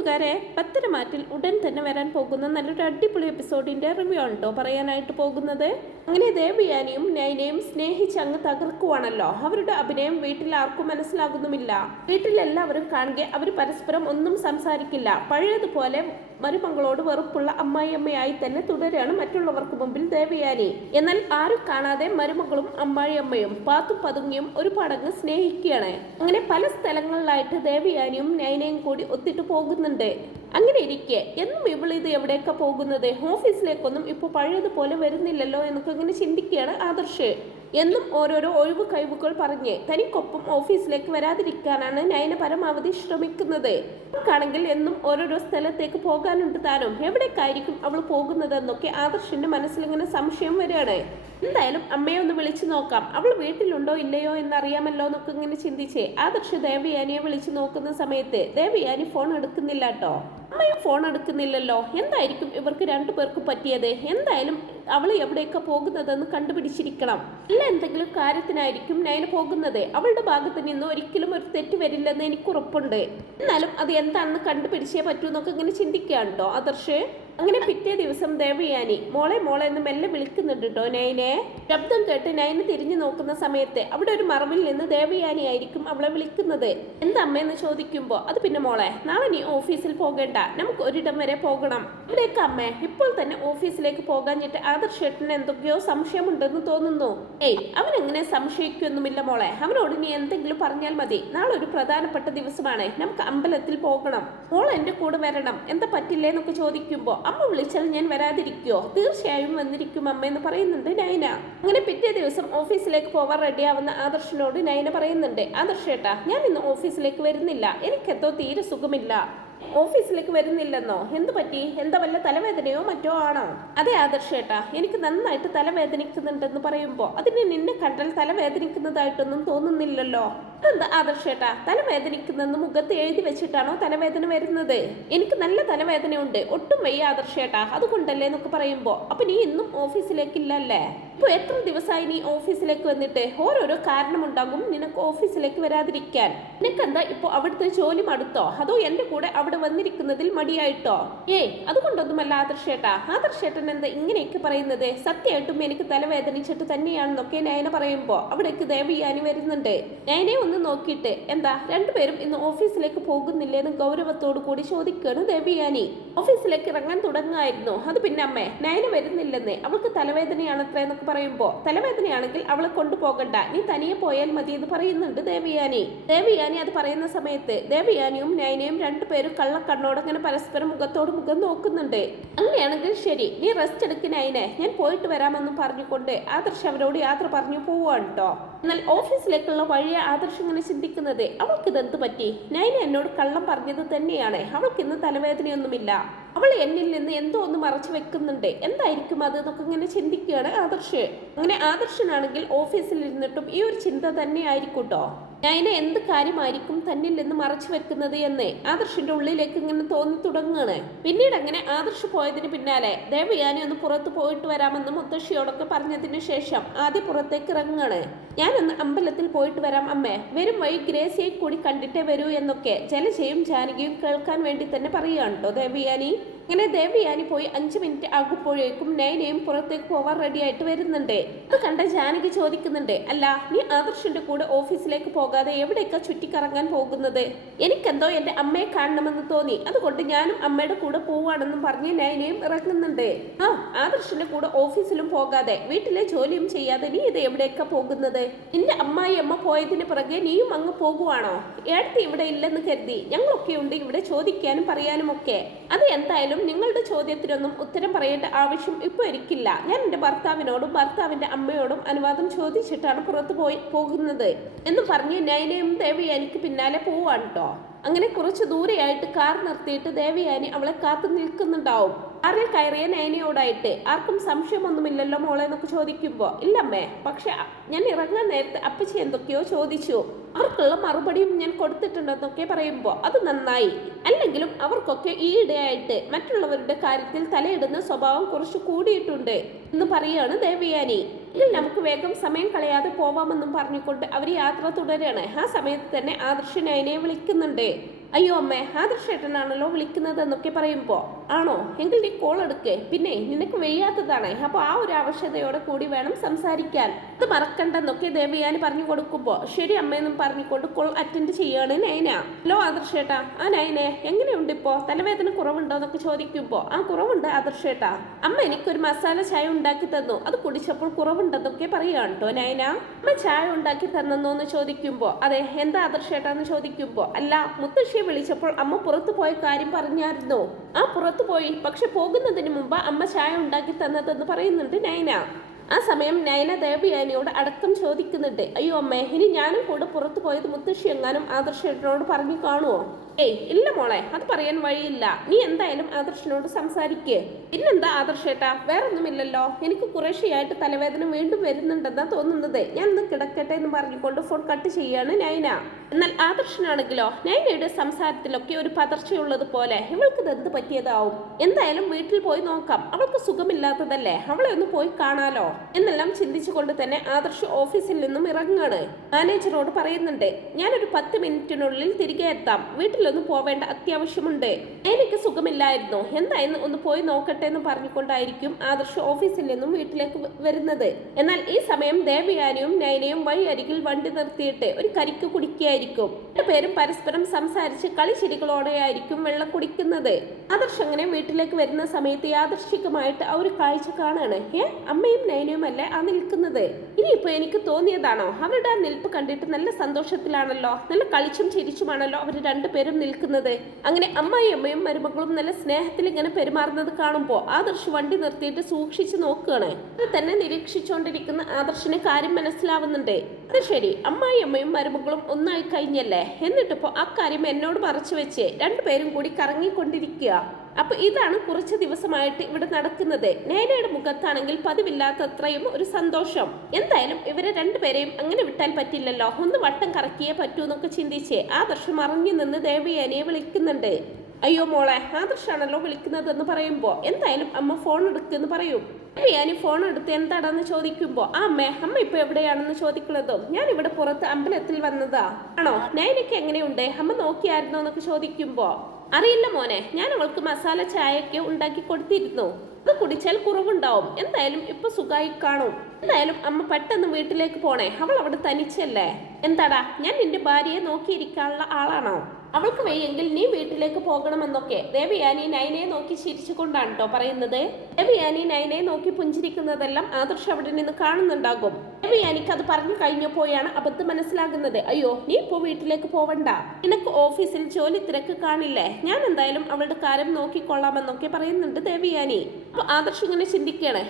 കൂട്ടുകാരെ, പത്തരമാറ്റിൽ ഉടൻ തന്നെ വരാൻ പോകുന്ന നല്ലൊരു അടിപൊളി എപ്പിസോഡിന്റെ റിവ്യൂ ആണ് കേട്ടോ പറയാനായിട്ട് പോകുന്നത്. അങ്ങനെ ദേവയാനിയും നയനയും സ്നേഹിച്ച് അങ്ങ് തകർക്കുവാണല്ലോ. അവരുടെ അഭിനയം വീട്ടിൽ ആർക്കും മനസ്സിലാകുന്നുമില്ല. വീട്ടിലെല്ലാവരും കാണുക അവർ പരസ്പരം ഒന്നും സംസാരിക്കില്ല. പഴയതുപോലെ മരുമകളോട് വെറുപ്പുള്ള അമ്മായിയമ്മയായി തന്നെ തുടരാണ് മറ്റുള്ളവർക്ക് മുമ്പിൽ ദേവയാനി. എന്നാൽ ആരും കാണാതെ മരുമകളും അമ്മായിയമ്മയും പാത്തും പതുങ്ങിയും ഒരുപാടങ്ങ് സ്നേഹിക്കുകയാണ്. അങ്ങനെ പല സ്ഥലങ്ങളിലായിട്ട് ദേവയാനിയും നയനയും കൂടി ഒത്തിട്ട് പോകുന്നുണ്ട്. അങ്ങനെ ഇരിക്കെ എന്നും ഇവളിത് എവിടേക്കാ പോകുന്നത്? ഓഫീസിലേക്കൊന്നും ഇപ്പൊ പഴയതുപോലെ വരുന്നില്ലല്ലോ എന്നൊക്കെ ഇങ്ങനെ ചിന്തിക്കുകയാണ് ആദർശ്. എന്നും ഓരോരോ ഒഴിവ് കഴിവുകൾ പറഞ്ഞ് തനിക്കൊപ്പം ഓഫീസിലേക്ക് വരാതിരിക്കാനാണ് നയന പരമാവധി ശ്രമിക്കുന്നത്. ആണെങ്കിൽ എന്നും ഓരോരോ സ്ഥലത്തേക്ക് പോകാനുണ്ട് താനും. എവിടേക്കായിരിക്കും അവൾ പോകുന്നതെന്നൊക്കെ ആദർശിന്റെ മനസ്സിലിങ്ങനെ സംശയം വരികയാണ്. എന്തായാലും അമ്മയെ ഒന്ന് വിളിച്ചു നോക്കാം, അവൾ വീട്ടിലുണ്ടോ ഇല്ലയോ എന്നറിയാമല്ലോ എന്നൊക്കെ ഇങ്ങനെ ചിന്തിച്ച് ആദർശ് ദേവയാനിയെ വിളിച്ചു നോക്കുന്ന സമയത്ത് ദേവയാനി ഫോൺ എടുക്കുന്നില്ല കേട്ടോ. അമ്മയും ഫോൺ എടുക്കുന്നില്ലല്ലോ. എന്തായിരിക്കും ഇവർക്ക് രണ്ടുപേർക്കും പറ്റിയത്? എന്തായാലും അവൾ എവിടേക്കാ പോകുന്നതെന്ന് കണ്ടുപിടിച്ചിരിക്കണം. അല്ല എന്തെങ്കിലും കാര്യത്തിനായിരിക്കും നയന പോകുന്നത്. അവളുടെ ഭാഗത്ത് നിന്ന് ഒരിക്കലും ഒരു തെറ്റ് വരില്ലെന്ന് എനിക്ക് ഉറപ്പുണ്ട്. എന്നാലും അത് എന്താണെന്ന് കണ്ടുപിടിച്ചേ പറ്റൂ എന്നൊക്കെ ഇങ്ങനെ ചിന്തിക്കുകയാണ് കേട്ടോ ആദർശ്. അങ്ങനെ പിറ്റേ ദിവസം ദേവയാനി മോളെ മോളെ എന്ന് മെല്ലെ വിളിക്കുന്നുണ്ട് കേട്ടോ നയനെ. ശബ്ദം കേട്ട് നയന് തിരിഞ്ഞു നോക്കുന്ന സമയത്ത് അവിടെ ഒരു മറവിൽ നിന്ന് ദേവയാനി ആയിരിക്കും അവളെ വിളിക്കുന്നത്. എന്താ അമ്മയെന്ന് ചോദിക്കുമ്പോൾ അത് പിന്നെ മോളെ, നാളെ നീ ഓഫീസിൽ പോകേണ്ട, നമുക്ക് ഒരിടം വരെ പോകണം. ഇവിടേക്ക് അമ്മേ ഇപ്പോൾ തന്നെ ഓഫീസിലേക്ക് പോകാഞ്ഞിട്ട് ആദർശേട്ടന് എന്തൊക്കെയോ സംശയമുണ്ടെന്ന് തോന്നുന്നു. അവൻ എങ്ങനെ സംശയിക്കൊന്നുമില്ല മോളെ, അവനോട് നീ എന്തെങ്കിലും പറഞ്ഞാൽ മതി. നാളെ ഒരു പ്രധാനപ്പെട്ട ദിവസമാണ്, നമുക്ക് അമ്പലത്തിൽ പോകണം, മോൾ എന്റെ കൂടെ വരണം. എന്താ പറ്റില്ലേ എന്നൊക്കെ ചോദിക്കുമ്പോൾ അമ്മ വിളിച്ചാൽ ഞാൻ വരാതിരിക്കുവോ? തീർച്ചയായും വന്നിരിക്കും അമ്മ എന്ന് പറയുന്നുണ്ട് നയന. അങ്ങനെ പിറ്റേ ദിവസം ഓഫീസിലേക്ക് പോവാൻ റെഡിയാവുന്ന ആദർശിനോട് നയന പറയുന്നുണ്ട്, ആദർശേട്ടാ ഞാൻ ഇന്ന് ഓഫീസിലേക്ക് വരുന്നില്ല, എനിക്കെന്തോ തീരെ സുഖമില്ല. ഓഫീസിലേക്ക് വരുന്നില്ലെന്നോ? എന്തു പറ്റി? എന്താ വല്ല തലവേദനയോ മറ്റോ ആണോ? അതെ ആദർശേട്ടാ, എനിക്ക് നന്നായിട്ട് തലവേദനിക്കുന്നുണ്ടെന്ന് പറയുമ്പോ അതിന് നിന്നെ കണ്ടാൽ തലവേദനിക്കുന്നതായിട്ടൊന്നും തോന്നുന്നില്ലല്ലോ. അതെന്താ ആദർശേട്ടാ, തലവേദനിക്കുന്നെന്ന് മുഖത്ത് എഴുതി വെച്ചിട്ടാണോ തലവേദന വരുന്നത്? എനിക്ക് നല്ല തലവേദനയുണ്ട്, ഒട്ടും വയ്യ ആദർശേട്ടാ, അതുകൊണ്ടല്ലേ എന്നൊക്കെ പറയുമ്പോ അപ്പൊ നീ ഇന്നും ഓഫീസിലേക്കില്ലല്ലേ? ഇപ്പൊ എത്ര ദിവസമായി നീ ഓഫീസിലേക്ക് വന്നിട്ട്? ഓരോരോ കാരണമുണ്ടാകും നിനക്ക് ഓഫീസിലേക്ക് വരാതിരിക്കാൻ. നിനക്കെന്താ ഇപ്പൊ അവിടുത്തെ ജോലി മടുത്തോ? അതോ എന്റെ കൂടെ അവിടെ വന്നിരിക്കുന്നതിൽ മടിയായിട്ടോ? അതുകൊണ്ടൊന്നുമല്ല ആദർശേട്ടാ. ആദർശേട്ടൻ എന്താ ഇങ്ങനെയൊക്കെ പറയുന്നത്? സത്യമായിട്ടും എനിക്ക് തലവേദനിച്ചിട്ട് തന്നെയാണെന്നൊക്കെ നയന പറയുമ്പോ അവിടേക്ക് ദേവയാനി വരുന്നുണ്ട്. നയനെ ഒന്ന് നോക്കിയിട്ട് എന്താ രണ്ടുപേരും ഇന്ന് ഓഫീസിലേക്ക് പോകുന്നില്ലേന്ന് ഗൗരവത്തോടു കൂടി ചോദിക്കുകയാണ് ദേവയാനി. ഓഫീസിലേക്ക് ഇറങ്ങാൻ തുടങ്ങായിരുന്നു. അത് പിന്നെ അമ്മേ നയന വരുന്നില്ലെന്ന്, അവൾക്ക് തലവേദനയാണത്ര എന്നൊക്കെ പറയുമ്പോ തലവേദനയാണെങ്കിൽ അവളെ കൊണ്ടുപോകണ്ട, നീ തനിയെ പോയാൽ മതി എന്ന് പറയുന്നുണ്ട് ദേവയാനി. ദേവയാനി അത് പറയുന്ന സമയത്ത് ദേവയാനിയും നയനയും രണ്ടുപേരും കള്ളക്കണ്ണോടങ്ങനെ പരസ്പരം മുഖത്തോട് മുഖം നോക്കുന്നുണ്ട്. അങ്ങനെയാണെങ്കിൽ ശരി, നീ റെസ്റ്റ് എടുക്കുന്നതിനെ ഞാൻ പോയിട്ട് വരാമെന്നും പറഞ്ഞുകൊണ്ട് ആദർശ് അവരോട് യാത്ര പറഞ്ഞു പോവാണ് കേട്ടോ. എന്നാൽ ഓഫീസിലേക്കുള്ള വഴിയെ ആദർശ് ഇങ്ങനെ ചിന്തിക്കുന്നത് അവൾക്ക് ഇതെന്ത് പറ്റി? നയന എന്നോട് കള്ളം പറഞ്ഞത് തന്നെയാണ്, അവൾക്ക് ഇന്ന് തലവേദനയൊന്നുമില്ല, അവൾ എന്നിൽ നിന്ന് എന്തോ ഒന്ന് മറച്ചു വെക്കുന്നുണ്ട്, എന്തായിരിക്കും അത് എന്നൊക്കെ ഇങ്ങനെ ചിന്തിക്കുകയാണ് ആദർശ്. അങ്ങനെ ആദർശനാണെങ്കിൽ ഓഫീസിൽ ഇരുന്നിട്ടും ഈ ഒരു ചിന്ത തന്നെ ആയിരിക്കും കേട്ടോ. നയന എന്ത് കാര്യമായിരിക്കും തന്നിൽ നിന്ന് മറച്ചു വെക്കുന്നത് എന്ന് ആദർശിന്റെ ഉള്ളിലേക്ക് ഇങ്ങനെ തോന്നി തുടങ്ങുകയാണ്. പിന്നീട് അങ്ങനെ ആദർശ് പോയതിന് പിന്നാലെ ദേവയാനി ഒന്ന് പുറത്ത് പോയിട്ട് വരാമെന്ന് മുത്തശ്ശിയോടൊക്കെ പറഞ്ഞതിന് ശേഷം ആദ്യം പുറത്തേക്ക് ഇറങ്ങുകയാണ്. ഞാനൊന്ന് അമ്പലത്തിൽ പോയിട്ട് വരാം അമ്മേ, വരും വഴി ഗ്രേസിയെ കൂടി കണ്ടിട്ടേ വരൂ എന്നൊക്കെ ജലജയും ജാനകിയും കേൾക്കാൻ വേണ്ടി തന്നെ പറയുകയാണ് കേട്ടോ ദേവയാനി. അങ്ങനെ ദേവയാനി പോയി 5 മിനിറ്റ് ആകുമ്പോഴേക്കും നയനയും പുറത്തേക്ക് പോവാൻ റെഡിയായിട്ട് വരുന്നുണ്ട്. അത് കണ്ട ജാനകി ചോദിക്കുന്നുണ്ട്, അല്ല നീ ആദർശിന്റെ കൂടെ ഓഫീസിലേക്ക് പോകാതെ എവിടേക്കാ ചുറ്റിക്കറങ്ങാൻ പോകുന്നത്? എനിക്കെന്തോ എന്റെ അമ്മയെ കാണണമെന്ന് തോന്നി, അതുകൊണ്ട് ഞാനും അമ്മയുടെ കൂടെ പോവാണെന്നും പറഞ്ഞ് നയനയും ഇറങ്ങുന്നുണ്ട്. ആദർശിന്റെ കൂടെ ഓഫീസിലും പോകാതെ വീട്ടിലെ ജോലിയും ചെയ്യാതെ നീ ഇത് എവിടേക്കാ പോകുന്നത്? നിന്റെ അമ്മായി അമ്മ പോയതിന് പിറകെ നീയും അങ്ങ് പോകുവാണോ? ഏടത്തി ഇവിടെ ഇല്ലെന്ന് കരുതി ഞങ്ങളൊക്കെ ഉണ്ട് ഇവിടെ ചോദിക്കാനും പറയാനും ഒക്കെ. അത് എന്തായാലും നിങ്ങളുടെ ചോദ്യത്തിനൊന്നും ഉത്തരം പറയേണ്ട ആവശ്യം ഇപ്പോൾ എനിക്കില്ല. ഞാൻ എൻ്റെ ഭർത്താവിനോടും ഭർത്താവിൻ്റെ അമ്മയോടും അനുവാദം ചോദിച്ചിട്ടാണ് പുറത്തു പോകുന്നത് എന്ന് പറഞ്ഞ് നയനയും ദേവയാനിക്ക് പിന്നാലെ പോവാണ് കേട്ടോ. അങ്ങനെ കുറച്ച് ദൂരെയായിട്ട് കാർ നിർത്തിയിട്ട് ദേവയാനി അവളെ കാത്തു നിൽക്കുന്നുണ്ടാവും. കാറിൽ കയറിയ നയനയോടായിട്ട് ആർക്കും സംശയമൊന്നുമില്ലല്ലോ മോളെ എന്നൊക്കെ ചോദിക്കുമ്പോൾ ഇല്ലമ്മേ, പക്ഷെ ഞാൻ ഇറങ്ങാൻ നേരത്തെ അപ്പച്ചി എന്തൊക്കെയോ ചോദിച്ചു, അവർക്കുള്ള മറുപടിയും ഞാൻ കൊടുത്തിട്ടുണ്ടെന്നൊക്കെ പറയുമ്പോൾ അത് നന്നായി. അല്ലെങ്കിലും അവർക്കൊക്കെ ഈയിടെയായിട്ട് മറ്റുള്ളവരുടെ കാര്യത്തിൽ തലയിടുന്ന സ്വഭാവം കുറച്ച് കൂടിയിട്ടുണ്ട്. എന്ന് പറയാണ് ദേവയാനി. എങ്കിൽ നമുക്ക് വേഗം സമയം കളയാതെ പോവാമെന്നും പറഞ്ഞുകൊണ്ട് അവർ യാത്ര തുടരുകയാണ്. ആ സമയത്ത് തന്നെ ആദർശ് നയനയെ വിളിക്കുന്നുണ്ട്. അയ്യോ അമ്മേ, ആദർശേട്ടനാണല്ലോ വിളിക്കുന്നത് എന്നൊക്കെ പറയുമ്പോൾ, ആണോ എങ്കിൽ നീ കോൾ എടുക്കേ, പിന്നെ നിനക്ക് വയ്യാത്തതാണ്, അപ്പോൾ ആ ഒരു ആവശ്യതയോടെ കൂടി വേണം സംസാരിക്കാൻ, ഇത് മറക്കണ്ടെന്നൊക്കെ ദേവയാനി പറഞ്ഞു കൊടുക്കുമ്പോൾ ശരി അമ്മയെന്നും പറഞ്ഞുകൊണ്ട് കോൾ അറ്റൻഡ് ചെയ്യാണ് നയന. ഹലോ ആദർശേട്ടാ. ആ നയനെ എങ്ങനെയുണ്ട് ഇപ്പോൾ, തലവേദന കുറവുണ്ടോ എന്നൊക്കെ ചോദിക്കുമ്പോൾ, ആ കുറവുണ്ട് ആദർശേട്ടാ, അമ്മ എനിക്കൊരു മസാല ചായ ഉണ്ടാക്കി തന്നു, അത് കുടിച്ചപ്പോൾ കുറവുണ്ടെന്നൊക്കെ പറയുകയാണ് കേട്ടോ നയന. അമ്മ ചായ ഉണ്ടാക്കി തന്നെന്നോ എന്ന് ചോദിക്കുമ്പോൾ, അതെ എന്താ ആദർശേട്ടാന്ന് ചോദിക്കുമ്പോൾ, അല്ല മുത്തശ്ശി വിളിച്ചപ്പോൾ അമ്മ പുറത്തു പോയ കാര്യം പറഞ്ഞായിരുന്നോ? ആ പുറത്തു പോയി, പക്ഷെ പോകുന്നതിന് മുമ്പ് അമ്മ ചായ ഉണ്ടാക്കി തന്നതെന്ന് പറയുന്നുണ്ട് നയന. ആ സമയം നയന ദേവയാനിയോട് അടക്കം ചോദിക്കുന്നുണ്ട്, അയ്യോ അമ്മേ, ഇനി ഞാനും കൂടെ പുറത്തു പോയത് മുത്തശ്ശി എങ്ങാനും ആദർശേട്ടനോട് പറഞ്ഞു കാണുമോ? ഏയ് ഇല്ല മോളെ, അത് പറയാൻ വഴിയില്ല, നീ എന്തായാലും ആദർശനോട് സംസാരിക്കേ. പിന്നെന്താ ആദർശേട്ടാ, വേറൊന്നുമില്ലല്ലോ, എനിക്ക് കുറേശ്ശെയായിട്ട് തലവേദന വീണ്ടും വരുന്നുണ്ടെന്നാ തോന്നുന്നത്, ഞാൻ ഇന്ന് കിടക്കട്ടെ എന്ന് പറഞ്ഞുകൊണ്ട് ഫോൺ കട്ട് ചെയ്യാണ് നയന. എന്നാൽ ആദർശനാണെങ്കിലോ നയനയുടെ സംസാരത്തിലൊക്കെ ഒരു പതർച്ചയുള്ളത് പോലെ, ഇവൾക്ക് എന്ത് പറ്റിയതാവും, എന്തായാലും വീട്ടിൽ പോയി നോക്കാം, അവൾക്ക് സുഖമില്ലാത്തതല്ലേ, അവളെ ഒന്ന് പോയി കാണാലോ എന്നെല്ലാം ചിന്തിച്ചുകൊണ്ട് തന്നെ ആദർശ് ഓഫീസിൽ നിന്നും ഇറങ്ങാണ്. മാനേജറോട് പറയുന്നുണ്ട്, ഞാനൊരു 10 മിനിറ്റിനുള്ളിൽ തിരികെ എത്താം, വീട്ടിലൊന്നും പോവേണ്ട അത്യാവശ്യമുണ്ട്, എനിക്ക് സുഖമില്ലായിരുന്നു, എന്തായാലും ഒന്ന് പോയി നോക്കട്ടെ എന്ന് പറഞ്ഞുകൊണ്ടായിരിക്കും ആദർശ് ഓഫീസിൽ നിന്നും വീട്ടിലേക്ക് വരുന്നത്. എന്നാൽ ഈ സമയം ദേവയാനിയും നയനയും വഴിയരികിൽ വണ്ടി നിർത്തിയിട്ട് ഒരു കരിക്ക് കുടിക്കുകയായിരിക്കും. രണ്ടുപേരും പരസ്പരം സംസാരിച്ച് കളിച്ചിരികളോടെയായിരിക്കും വെള്ളം കുടിക്കുന്നത്. ആദർശ് അങ്ങനെ വീട്ടിലേക്ക് വരുന്ന സമയത്ത് യാദൃശ്ചികമായിട്ട് ആ ഒരു കാഴ്ച കാണാണ്. അമ്മയും നയനയും അല്ലേ ആ നിൽക്കുന്നത്. ഇനിയിപ്പോ എനിക്ക് തോന്നിയതാണോ, അവരുടെ ആ നിൽപ്പ് കണ്ടിട്ട് നല്ല സന്തോഷത്തിലാണല്ലോ, നല്ല കളിച്ചും ചിരിച്ചുമാണല്ലോ അവർ രണ്ടുപേരും നിൽക്കുന്നത്. അങ്ങനെ അമ്മയും മരുമകളും നല്ല സ്നേഹത്തിൽ ഇങ്ങനെ പെരുമാറുന്നത് കാണുമ്പോൾ ആദർശ് വണ്ടി നിർത്തിയിട്ട് സൂക്ഷിച്ചു നോക്കുകയാണ്. അത് തന്നെ നിരീക്ഷിച്ചുകൊണ്ടിരിക്കുന്ന ആദർശിന് കാര്യം മനസ്സിലാവുന്നുണ്ട്. അത് ശരി, അമ്മയും മരുമകളും ഒന്നായി കഴിഞ്ഞല്ലേ, എന്നിട്ടിപ്പോ അക്കാര്യം എന്നോട് മറച്ചു വെച്ച് രണ്ടുപേരും കൂടി കറങ്ങിക്കൊണ്ടിരിക്കുക. അപ്പൊ ഇതാണ് കുറച്ച് ദിവസമായിട്ട് ഇവിടെ നടക്കുന്നത്. നയനയുടെ മുഖത്താണെങ്കിൽ പതിവില്ലാത്തത്രയും ഒരു സന്തോഷം. എന്തായാലും ഇവരെ രണ്ടുപേരെയും അങ്ങനെ വിട്ടാൽ പറ്റില്ലല്ലോ, ഒന്ന് വട്ടം കറക്കിയേ പറ്റൂ എന്നൊക്കെ ചിന്തിച്ച് ആദർശ് മറിഞ്ഞു നിന്ന് ദേവയാനിയെ വിളിക്കുന്നുണ്ട്. അയ്യോ മോളെ, ആദർശാണല്ലോ വിളിക്കുന്നതെന്ന് പറയുമ്പോൾ എന്തായാലും അമ്മ ഫോൺ എടുക്കുമെന്ന് പറയും. ദേവയാനി ഫോൺ എടുത്ത് എന്താണെന്ന് ചോദിക്കുമ്പോൾ, അമ്മ ഇപ്പൊ എവിടെയാണെന്ന് ചോദിക്കുന്നതും, ഞാൻ ഇവിടെ പുറത്ത് അമ്പലത്തിൽ വന്നതാ. ആണോ, നയനയ്ക്ക് എങ്ങനെയുണ്ട്, അമ്മ നോക്കിയായിരുന്നോ എന്നൊക്കെ ചോദിക്കുമ്പോൾ, അറിയില്ല മോനെ, ഞാൻ അവൾക്ക് മസാല ചായയൊക്കെ ഉണ്ടാക്കി കൊടുത്തിരുന്നു, അത് കുടിച്ചാൽ കുറവുണ്ടാവും, എന്തായാലും ഇപ്പൊ സുഖമായി കാണും. എന്തായാലും അമ്മ പെട്ടെന്ന് വീട്ടിലേക്ക് പോണേ, അവൾ അവിടെ തനിച്ചല്ലേ. എന്താടാ, ഞാൻ നിന്റെ ഭാര്യയെ നോക്കിയിരിക്കാനുള്ള ആളാണോ? അവൾക്ക് വയ്യെങ്കിൽ നീ വീട്ടിലേക്ക് പോകണമെന്നൊക്കെ ദേവയാനി നയനയെ നോക്കി ചിരിച്ചുകൊണ്ടാണ് കേട്ടോ പറയുന്നത്. ദേവയാനി നയനയെ നോക്കി പുഞ്ചിരിക്കുന്നതെല്ലാം ആദർശ് അവിടെ നിന്ന് കാണുന്നുണ്ടാകും. ദേവയാനിക്ക് അത് പറഞ്ഞു കഴിഞ്ഞപ്പോഴാണ് അബദ്ധം മനസ്സിലാകുന്നത്. അയ്യോ, നീ ഇപ്പോ വീട്ടിലേക്ക് പോവണ്ട, നിനക്ക് ഓഫീസിൽ ജോലി തിരക്ക് കാണില്ലേ, ഞാൻ എന്തായാലും അവളുടെ കാര്യം നോക്കിക്കൊള്ളാമെന്നൊക്കെ പറയുന്നുണ്ട് ദേവയാനി. അപ്പൊ ആദർശ് ഇങ്ങനെ ചിന്തിക്കുകയാണ്,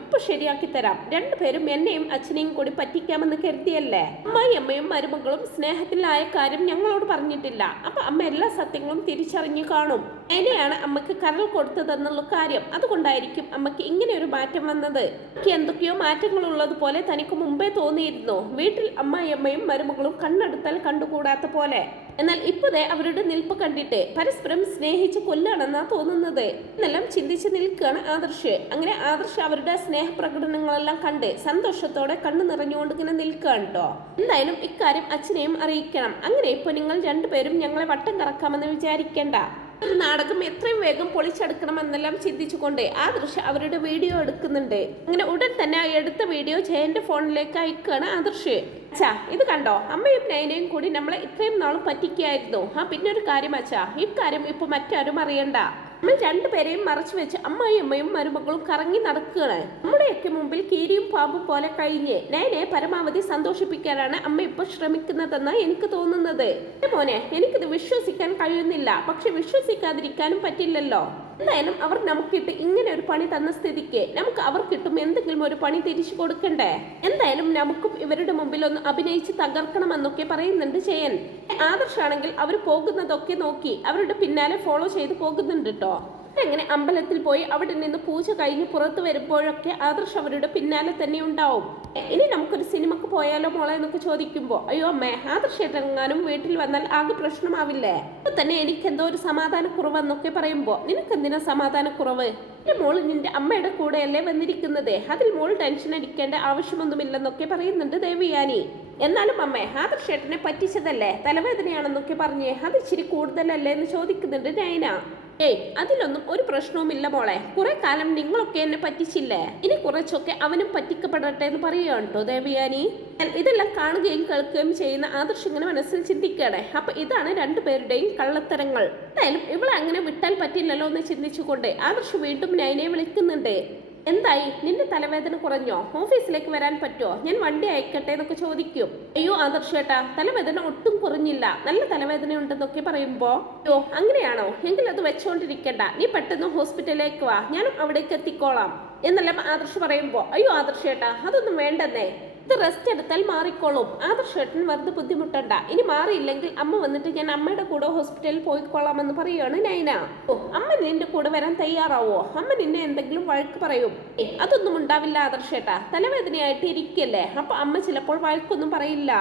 ഇപ്പൊ ശരിയാക്കി തരാം, രണ്ടുപേരും എന്നെയും അച്ഛനെയും കൂടി പറ്റിക്കാമെന്ന് കരുതിയല്ലേ. അമ്മയും മരുമകളും സ്നേഹത്തിലായ കാര്യം ഞങ്ങളോട് പറഞ്ഞിട്ടില്ല, അപ്പൊ അമ്മ എല്ലാ സത്യങ്ങളും തിരിച്ചറിഞ്ഞു കാണും. എന്നെയാണ് അമ്മക്ക് കരൾ കൊടുത്തതെന്നുള്ള കാര്യം, അതുകൊണ്ടായിരിക്കും അമ്മക്ക് ഇങ്ങനെ ഒരു മാറ്റം വന്നത്. എന്തൊക്കെയോ മാറ്റങ്ങൾ ഉള്ളതുപോലെ തനിക്ക് മുമ്പേ തോന്നിയിരുന്നു. വീട്ടിൽ അമ്മയും മരുമകളും കണ്ണെടുത്താൽ കണ്ടുകൂടാത്ത പോലെ. എന്നാൽ ഇപ്പോഴേ അവരുടെ നിൽപ്പ് കണ്ടിട്ട് പരസ്പരം സ്നേഹിച്ച് കൊല്ലാണെന്നാ തോന്നുന്നത് എന്നെല്ലാം ചിന്തിച്ച് നിൽക്കുകയാണ് ആദർശ്. അങ്ങനെ ആദർശ് അവരുടെ സ്നേഹപ്രകടനങ്ങളെല്ലാം കണ്ട് സന്തോഷത്തോടെ കണ്ണു നിറഞ്ഞുകൊണ്ട് ഇങ്ങനെ നിൽക്കുകയാണ് കേട്ടോ. എന്തായാലും ഇക്കാര്യം അച്ഛനെയും അറിയിക്കണം. അങ്ങനെ ഇപ്പൊ നിങ്ങൾ രണ്ടുപേരും ഞങ്ങളെ വട്ടം കറക്കാമെന്ന് വിചാരിക്കേണ്ട. ഒരു നാടകം എത്രയും വേഗം പൊളിച്ചെടുക്കണമെന്നെല്ലാം ചിന്തിച്ചുകൊണ്ട് ആദർശ് അവരുടെ വീഡിയോ എടുക്കുന്നുണ്ട്. അങ്ങനെ ഉടൻ തന്നെ എടുത്ത വീഡിയോ ജയന്റെ ഫോണിലേക്ക് അയക്കുകയാണ് ആദർശ്. അച്ഛാ, ഇത് കണ്ടോ, അമ്മയും നയനയും കൂടി നമ്മളെ ഇത്രയും നാളും പറ്റിക്കായിരുന്നു. പിന്നെ ഒരു കാര്യം അച്ഛാ, ഇക്കാര്യം ഇപ്പൊ മറ്റാരും അറിയണ്ട. നമ്മൾ രണ്ടുപേരെയും മറച്ചു വെച്ച് അമ്മയും മരുമകളും കറങ്ങി നടക്കുകയാണ്. നമ്മുടെയൊക്കെ മുമ്പിൽ കീരിയും പാമ്പും പോലെ കഴിഞ്ഞ് നയനയെ പരമാവധി സന്തോഷിപ്പിക്കാനാണ് അമ്മ ഇപ്പൊ ശ്രമിക്കുന്നതെന്നാണ് എനിക്ക് തോന്നുന്നത്. മോനെ, എനിക്കിത് വിശ്വസിക്കാൻ കഴിയുന്നില്ല, പക്ഷെ വിശ്വസിക്കാതിരിക്കാനും പറ്റില്ലല്ലോ. എന്തായാലും അവർ നമുക്കിട്ട് ഇങ്ങനെ ഒരു പണി തന്ന സ്ഥിതിക്ക് നമുക്ക് അവർക്കിട്ടും എന്തെങ്കിലും ഒരു പണി തിരിച്ചു കൊടുക്കണ്ടേ. എന്തായാലും നമുക്കും ഇവരുടെ മുമ്പിൽ ഒന്ന് അഭിനയിച്ച് തകർക്കണമെന്നൊക്കെ പറയുന്നുണ്ട് ജയൻ. ആദർശാണെങ്കിൽ അവർ പോകുന്നതൊക്കെ നോക്കി അവരുടെ പിന്നാലെ ഫോളോ ചെയ്ത് പോകുന്നുണ്ട് കേട്ടോ. അങ്ങനെ അമ്പലത്തിൽ പോയി അവിടെ നിന്ന് പൂജ കഴിഞ്ഞ് പുറത്തു വരുമ്പോഴൊക്കെ ആദർശ് അവരുടെ പിന്നാലെ തന്നെ ഉണ്ടാവും. ഇനി നമുക്കൊരു സിനിമക്ക് പോയാലോ മോളെ എന്നൊക്കെ ചോദിക്കുമ്പോൾ, അയ്യോ അമ്മേ, ആദർശ് എങ്ങാനും വീട്ടിൽ വന്നാൽ ആകെ പ്രശ്നമാവില്ലേ, ഇപ്പൊ തന്നെ എനിക്ക് എന്തോ ഒരു സമാധാനക്കുറവെന്നൊക്കെ പറയുമ്പോൾ, നിനക്കെന്തിനാ സമാധാനക്കുറവ്? എന്റെ മോള് നിന്റെ അമ്മയുടെ കൂടെയല്ലേ വന്നിരിക്കുന്നത്, അതിൽ മോൾ ടെൻഷൻ അടിക്കേണ്ട ആവശ്യമൊന്നുമില്ലെന്നൊക്കെ പറയുന്നുണ്ട് ദേവയാനി. എന്നാലും അമ്മേ, ആദർശേട്ടനെ പറ്റിച്ചതല്ലേ, തലവേദനയാണെന്നൊക്കെ പറഞ്ഞേ, അത് ഇച്ചിരി കൂടുതലല്ലേ എന്ന് ചോദിക്കുന്നുണ്ട് നയന. ഏയ്, അതിലൊന്നും ഒരു പ്രശ്നവുമില്ല മോളെ, കുറെ കാലം നിങ്ങളൊക്കെ എന്നെ പറ്റിച്ചില്ലേ, ഇനി കുറച്ചൊക്കെ അവനും പറ്റിക്കപ്പെടട്ടെ എന്ന് പറയുകയാണ് കേട്ടോ ദേവയാനി. ഇതെല്ലാം കാണുകയും കേൾക്കുകയും ചെയ്യുന്ന ആദർശ് ഇങ്ങനെ മനസ്സിൽ ചിന്തിക്കുകയാണ്. അപ്പൊ ഇതാണ് രണ്ടുപേരുടെയും കള്ളത്തരങ്ങൾ. എന്തായാലും ഇവളെ അങ്ങനെ വിട്ടാൽ പറ്റില്ലല്ലോ എന്ന് ചിന്തിച്ചുകൊണ്ട് ആദർശ് വീണ്ടും നയനയെ വിളിക്കുന്നുണ്ട്. എന്തായി, നിന്റെ തലവേദന കുറഞ്ഞോ, ഓഫീസിലേക്ക് വരാൻ പറ്റുമോ, ഞാൻ വണ്ടി അയക്കട്ടെ എന്നൊക്കെ ചോദിക്കും. അയ്യോ ആദർശേട്ടാ, തലവേദന ഒട്ടും കുറഞ്ഞില്ല, നല്ല തലവേദന ഉണ്ടെന്നൊക്കെ പറയുമ്പോ, അയ്യോ അങ്ങനെയാണോ, എങ്കിൽ അത് വെച്ചോണ്ടിരിക്കണ്ട, നീ പെട്ടെന്ന് ഹോസ്പിറ്റലിലേക്ക് വാ, ഞാനും അവിടേക്ക് എത്തിക്കോളാം എന്നെല്ലാം ആദർശ് പറയുമ്പോ, അയ്യോ ആദർശേട്ടാ അതൊന്നും വേണ്ടെന്നേ, ഇത് റെസ്റ്റ് എടുത്താൽ മാറിക്കോളും, ആദർശേട്ടൻ വെറുതെ ബുദ്ധിമുട്ടണ്ട, ഇനി മാറിയില്ലെങ്കിൽ അമ്മ വന്നിട്ട് ഞാൻ അമ്മയുടെ കൂടെ ഹോസ്പിറ്റലിൽ പോയിക്കോളാമെന്ന് പറയുകയാണ് നയന. ഓ, അമ്മ നിന്റെ കൂടെ വരാൻ തയ്യാറാവോ, അമ്മ നിന്നെ എന്തെങ്കിലും വഴക്ക് പറയും? അതൊന്നും ഉണ്ടാവില്ല ആദർശേട്ടാ, തലവേദനയായിട്ട് ഇരിക്കല്ലേ, അപ്പൊ അമ്മ ചിലപ്പോൾ വഴക്കൊന്നും പറയില്ല,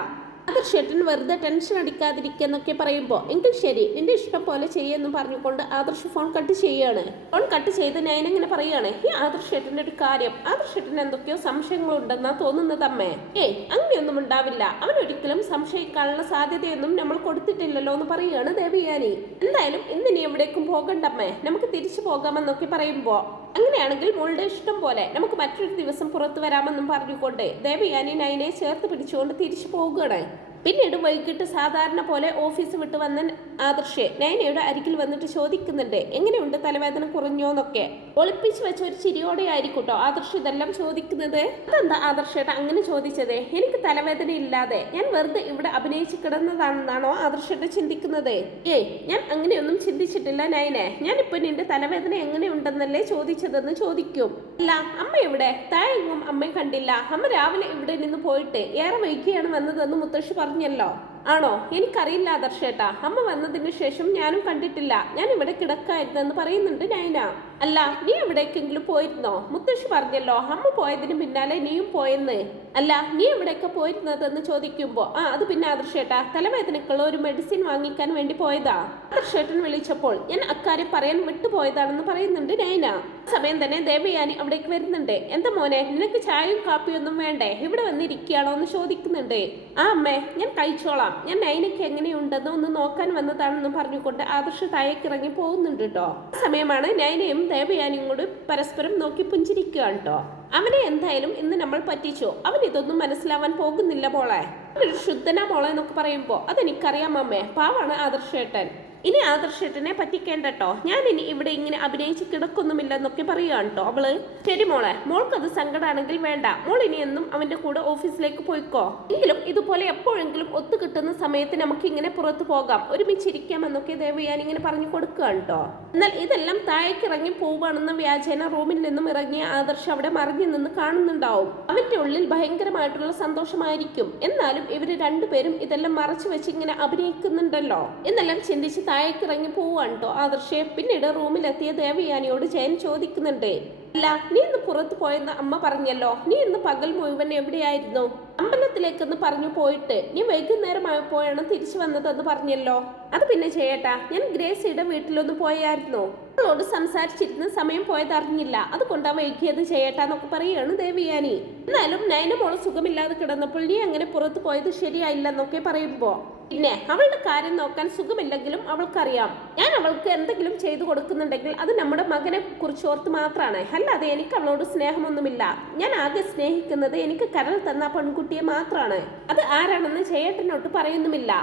ആദർശേട്ടൻ വെറുതെ ടെൻഷൻ അടിക്കാതിരിക്കുന്നൊക്കെ പറയുമ്പോൾ, എങ്കിൽ ശരി നിന്റെ ഇഷ്ടം പോലെ ചെയ്യുമെന്ന് പറഞ്ഞുകൊണ്ട് ആദർശ് ഫോൺ കട്ട് ചെയ്യാണ്. ഫോൺ കട്ട് ചെയ്ത് നയന ഇങ്ങനെ പറയാണ്, ഈ ആദർശേട്ടൻ്റെ ഒരു കാര്യം, ആദർശേട്ടന് എന്തൊക്കെയോ സംശയങ്ങളുണ്ടെന്നാ തോന്നുന്നത് അമ്മേ. ഏയ്, അങ്ങനെയൊന്നും ഉണ്ടാവില്ല, അവൻ ഒരിക്കലും സംശയിക്കാനുള്ള സാധ്യതയൊന്നും നമ്മൾ കൊടുത്തിട്ടില്ലല്ലോ എന്ന് പറയുകയാണ് ദേവയാനി. എന്തായാലും ഇന്ന് നീ എവിടേക്കും പോകണ്ടമ്മേ, നമുക്ക് തിരിച്ചു പോകാമെന്നൊക്കെ പറയുമ്പോൾ, അങ്ങനെയാണെങ്കിൽ മോളുടെ ഇഷ്ടം പോലെ നമുക്ക് മറ്റൊരു ദിവസം പുറത്തു വരാമെന്നും പറഞ്ഞുകൊണ്ട് ദേവയാനി നയനെ ചേർത്ത് പിടിച്ചുകൊണ്ട് തിരിച്ചു പോവുകയാണ്. പിന്നീട് വൈകിട്ട് സാധാരണ പോലെ ഓഫീസ് വിട്ട് വന്ന ആദർശ് നയനയുടെ അരികിൽ വന്നിട്ട് ചോദിക്കുന്നുണ്ട്, എങ്ങനെയുണ്ട് തലവേദന കുറഞ്ഞോന്നൊക്കെ. ഒളിപ്പിച്ചു വെച്ച ഒരു ചിരിയോടെ ആയിരിക്കൂട്ടോ ആദർശ് ഇതെല്ലാം ചോദിക്കുന്നത്. അതെന്താ ആദർശേട്ട അങ്ങനെ ചോദിച്ചത്, എനിക്ക് തലവേദന ഇല്ലാതെ ഞാൻ വെറുതെ ഇവിടെ അഭിനയിച്ച് കിടന്നതാണെന്നാണോ ആദർശേട്ട ചിന്തിക്കുന്നത്? ഏയ്, ഞാൻ അങ്ങനെയൊന്നും ചിന്തിച്ചിട്ടില്ല നയനെ, ഞാനിപ്പോ നിന്റെ തലവേദന എങ്ങനെയുണ്ടെന്നല്ലേ ചോദിച്ചതെന്ന് ചോദിക്കും. അല്ല അമ്മ എവിടെ, താഴെങ്ങും അമ്മയെ കണ്ടില്ല, അമ്മ രാവിലെ ഇവിടെ നിന്ന് പോയിട്ട് ഏറെ വൈകിയാണ് വന്നതെന്ന് മുത്തശ്ശി പറഞ്ഞല്ലോ. ആണോ, എനിക്കറിയില്ല ആദർശേട്ടാ, അമ്മ വന്നതിന് ശേഷം ഞാനും കണ്ടിട്ടില്ല, ഞാൻ ഇവിടെ കിടക്കായിരുന്നെന്ന് പറയുന്നുണ്ട് നയന. അല്ല, നീ എവിടേക്കെങ്കിലും പോയിരുന്നോ, മുത്തശ്ശി പറഞ്ഞല്ലോ അമ്മ പോയതിന് പിന്നാലെ നീയും പോയെന്ന്. അല്ല, നീ എവിടെയൊക്കെ പോയിരുന്നതെന്ന് ചോദിക്കുമ്പോ, അത് പിന്നെ ആദർശേട്ടാ, തലവേദനക്കുള്ള ഒരു മെഡിസിൻ വാങ്ങിക്കാൻ വേണ്ടി പോയതാ, ആദർശേട്ടൻ വിളിച്ചപ്പോൾ ഞാൻ അക്കാര്യം പറയാൻ വിട്ടുപോയതാണെന്ന് പറയുന്നുണ്ട് നയന. സമയം തന്നെ ദേവയാനി അവിടേക്ക് വരുന്നുണ്ട്. എന്താ മോനെ, നിനക്ക് ചായയും കാപ്പിയൊന്നും വേണ്ടേ, ഇവിടെ വന്നിരിക്കുകയാണോ എന്ന് ചോദിക്കുന്നുണ്ട്. ആ അമ്മേ, ഞാൻ കഴിച്ചോളാം, ഞാൻ നയനയ്ക്ക് എങ്ങനെയുണ്ടെന്ന് ഒന്ന് നോക്കാൻ വന്നതാണെന്ന് പറഞ്ഞുകൊണ്ട് ആദർശ് താഴേക്കിറങ്ങി പോകുന്നുണ്ട് കേട്ടോ. ആ സമയമാണ് നയനയും ദേവയാനിയും കൂടി പരസ്പരം നോക്കി പുഞ്ചിരിക്കുകയാണ് കേട്ടോ. അവനെ എന്തായാലും ഇന്ന് നമ്മൾ പറ്റിച്ചു, അവൻ ഇതൊന്നും മനസ്സിലാവാൻ പോകുന്നില്ല മോളെ, ഒരു ശുദ്ധന മോളെ എന്നൊക്കെ പറയുമ്പോൾ, അതെനിക്കറിയാം അമ്മേ, പാവാണ് ആദർശേട്ടൻ, ഇനി ആദർശേട്ടനെ പറ്റിക്കേണ്ടട്ടോ, ഞാൻ ഇനി ഇവിടെ ഇങ്ങനെ അഭിനയിച്ച് കിടക്കൊന്നുമില്ലെന്നൊക്കെ പറയുകയാണ് കേട്ടോ അവള്. ശരി മോളെ, മോൾക്കത് സങ്കടമാണെങ്കിൽ വേണ്ട, മോൾ ഇനി എന്നും അവന്റെ കൂടെ ഓഫീസിലേക്ക് പോയിക്കോ, എങ്കിലും ഇതുപോലെ എപ്പോഴെങ്കിലും ഒത്തു കിട്ടുന്ന സമയത്ത് നമുക്ക് ഇങ്ങനെ പുറത്തു പോകാം, ഒരുമിച്ചിരിക്കാം എന്നൊക്കെ ദേവയാനി ഇങ്ങനെ പറഞ്ഞു കൊടുക്കുകയാണ് കേട്ടോ. എന്നാൽ ഇതെല്ലാം താഴേക്ക് ഇറങ്ങി പോവുകയാണെന്ന വ്യാജേന റൂമിൽ നിന്നും ഇറങ്ങിയ ആദർശ് അവിടെ മറിഞ്ഞു നിന്ന് കാണുന്നുണ്ടാവും. അവന്റെ ഉള്ളിൽ ഭയങ്കരമായിട്ടുള്ള സന്തോഷമായിരിക്കും. എന്നാലും ഇവര് രണ്ടുപേരും ഇതെല്ലാം മറച്ചു വെച്ച് ഇങ്ങനെ അഭിനയിക്കുന്നുണ്ടല്ലോ എന്നെല്ലാം ചിന്തിച്ച് താഴേക്കിറങ്ങി പോവാണ് കേട്ടോ ആദർശ്. പിന്നീട് റൂമിലെത്തിയ ദേവയാനിയോട് ജയൻ ചോദിക്കുന്നുണ്ട്, അല്ല നീ ഇന്ന് പുറത്തു പോയെന്ന് അമ്മ പറഞ്ഞല്ലോ, നീ ഇന്ന് പകൽ മുഴുവൻ എവിടെയായിരുന്നു? അമ്പലത്തിലേക്കെന്ന് പറഞ്ഞു പോയിട്ട് നീ വൈകുന്നേരമായപ്പോഴാണ് തിരിച്ചു വന്നതെന്ന് പറഞ്ഞല്ലോ. അത് പിന്നെ ചേട്ടാ, ഞാൻ ഗ്രേസിയുടെ വീട്ടിലൊന്ന് പോയായിരുന്നു, അവളോട് സംസാരിച്ചിരുന്ന സമയം പോയതറിഞ്ഞില്ല, അതുകൊണ്ടാ വൈകിയത് ചേട്ടാന്നൊക്കെ പറയുകയാണ് ദേവയാനി. എന്നാലും നയന മോള് സുഖമില്ലാതെ കിടന്നപ്പോൾ നീ അങ്ങനെ പുറത്തു പോയത് ശരിയായില്ലെന്നൊക്കെ പറയുമ്പോ, പിന്നെ അവളുടെ കാര്യം നോക്കാൻ സുഖമില്ലെങ്കിലും അവൾക്കറിയാം, ഞാൻ അവൾക്ക് എന്തെങ്കിലും ചെയ്തു കൊടുക്കുന്നുണ്ടെങ്കിൽ അത് നമ്മുടെ മകനെ കുറിച്ച് ഓർത്ത് മാത്രമാണ്, അല്ലാതെ എനിക്ക് അവളോട് സ്നേഹമൊന്നുമില്ല. ഞാൻ ആകെ സ്നേഹിക്കുന്നത് എനിക്ക് കരൾ തന്ന പെൺകുട്ടിയെ മാത്രമാണ്, അത് ആരാണെന്ന് ചേട്ടനോട്ട് പറയുന്നുമില്ല.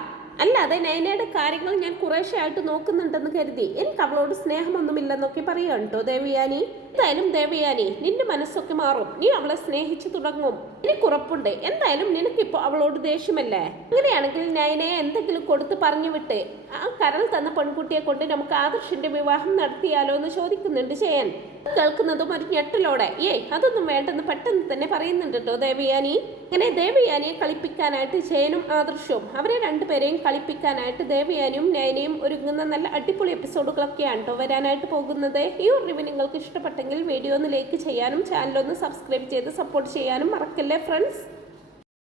അല്ലാതെ നയനയുടെ കാര്യങ്ങൾ ഞാൻ കുറേശ്ശെ ആയിട്ട് നോക്കുന്നുണ്ടെന്ന് കരുതി എനിക്ക് അവളോട് സ്നേഹമൊന്നുമില്ലെന്നൊക്കെ പറയുകയാണ് കേട്ടോ ദേവയാനി. എന്തായാലും ദേവയാനി, നിന്റെ മനസ്സൊക്കെ മാറും, നീ അവളെ സ്നേഹിച്ചു തുടങ്ങും, എനിക്കുറപ്പുണ്ട്. എന്തായാലും നിനക്കിപ്പോ അവളോട് ദേഷ്യമല്ലേ, അങ്ങനെയാണെങ്കിൽ നയനയെ എന്തെങ്കിലും കൊടുത്ത് പറഞ്ഞു വിട്ട് ആ കരൾ തന്ന പെൺകുട്ടിയെ കൊണ്ട് നമുക്ക് ആദർശിന്റെ വിവാഹം നടത്തിയാലോ എന്ന് ചോദിക്കുന്നുണ്ട് ജയൻ. കേൾക്കുന്നതും ഒരു ഞെട്ടലോടെ, അതൊന്നും വേണ്ടെന്ന് പെട്ടെന്ന് തന്നെ പറയുന്നുണ്ട് കേട്ടോ ദേവയാനി. അങ്ങനെ ദേവയാനിയെ കളിപ്പിക്കാനായിട്ട് ജയനും ആദർശവും അവരെ രണ്ടുപേരെയും കളിപ്പിക്കാനായിട്ട് ദേവയാനിയും നയനയും ഒരുങ്ങുന്ന നല്ല അടിപൊളി എപ്പിസോഡുകളൊക്കെയാണ് കേട്ടോ വരാനായിട്ട് പോകുന്നത്. ഈ ഒരു റിവ്യൂ നിങ്ങൾക്ക് ഇഷ്ടപ്പെട്ടെങ്കിൽ വീഡിയോ ഒന്ന് ലൈക്ക് ചെയ്യാനും ചാനലൊന്ന് സബ്സ്ക്രൈബ് ചെയ്ത് സപ്പോർട്ട് ചെയ്യാനും മറക്കല്ലേ ഫ്രണ്ട്സ്.